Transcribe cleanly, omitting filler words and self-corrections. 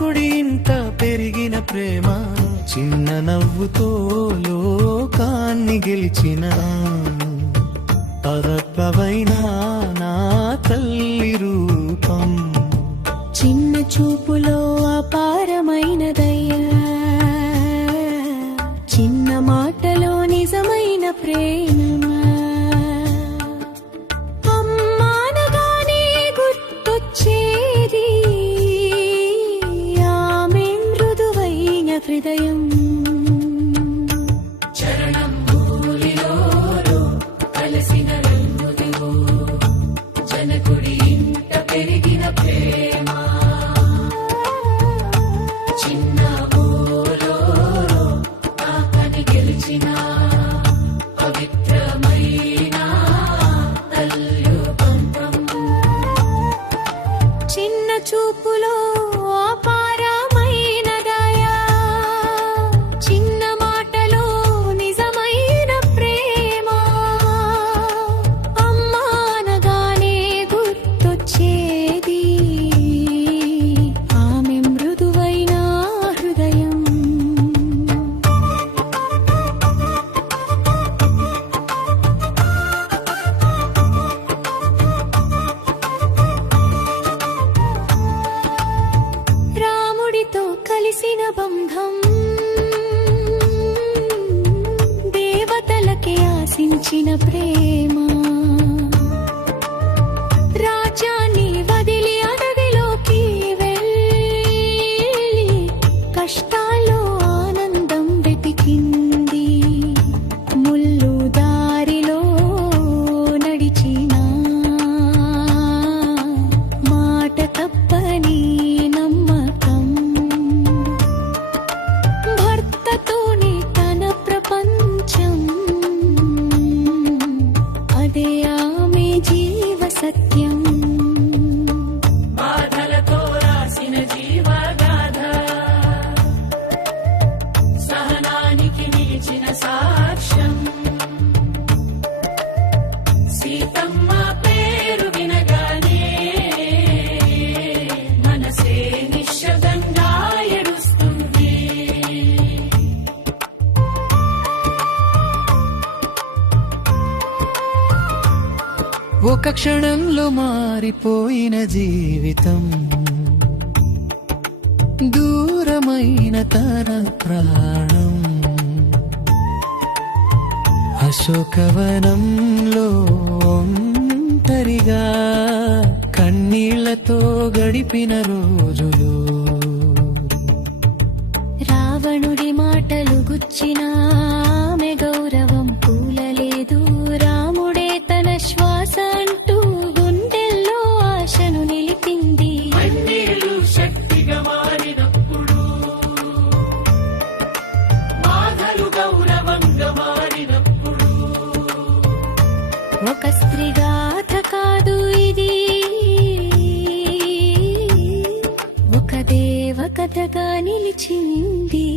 జనకుడి ఇంట పెరిగిన ప్రేమ, చిన్న నవ్వుతో లోకాన్ని గెలిచిన పరపవైన నా తల్లి రూపం. చిన్న చూపులో అపారమైనదయ్యా, చిన్న మాటలో నిజమైన ప్రేమ. అమ్మానగానే గుర్తొచ్చేది ఆమె మృదువైన హృదయం. చరణం భూమిలో కలిసిన రంగుదివు, జనకుడి ఇంట పెరిగిన ప్రేమ. చిన్న ఊలో ఆకని గెలిచిన పవిత్రమైన తల్లి బంధం. చిన్న చూపులో అపారమైన దయా, చిన్న మాటలో నిజమైన ప్రేమ. అమ్మా అనగానే గుర్తొచ్చేది ఆమె మృదువైన హృదయం. రాముడితో కలిసిన బంధం, దేవతలకే ఆశించిన ప్రేమ. రాజ్యాన్ని వదిలి అడవిలోకి వెళ్ళి కష్టాల్లో ఆనందం వెతికింది. ముళ్ళు దారిలో నడిచిన మాట తప్పని నమ్మకం. భర్తతోనే తన ప్రపంచం, అదే ఆమె జీవ సత్యం. బాధలతో రాసిన జీవగాథ, సహనానికి నిలిచిన సాక్ష్యం. సీతమ్మ పేరు వినగానే మనసే నిశ్శబ్దంగా ఎడుస్తుంది. ఒక క్షణంలో మారిపోయిన జీవితం, దూరమైన తన ప్రాణం. అశోకవనంలో ఒంటరిగా కన్నీళ్లతో గడిపిన రోజులు. రావణుడి మాటలు గుచ్చిన ఆమె గౌరవం కూలలేదు. రాముడే తన శ్వాస అంటూ గుండెల్లో ఆశను నిలిపింది. కన్నీళ్లు శక్తిగా మారినప్పుడు, బాధలు గౌరవంగా మారినప్పుడు. ఒక స్త్రీ గాథ కాదు ఇది, ఒక దేవ కథగా నిలిచింది.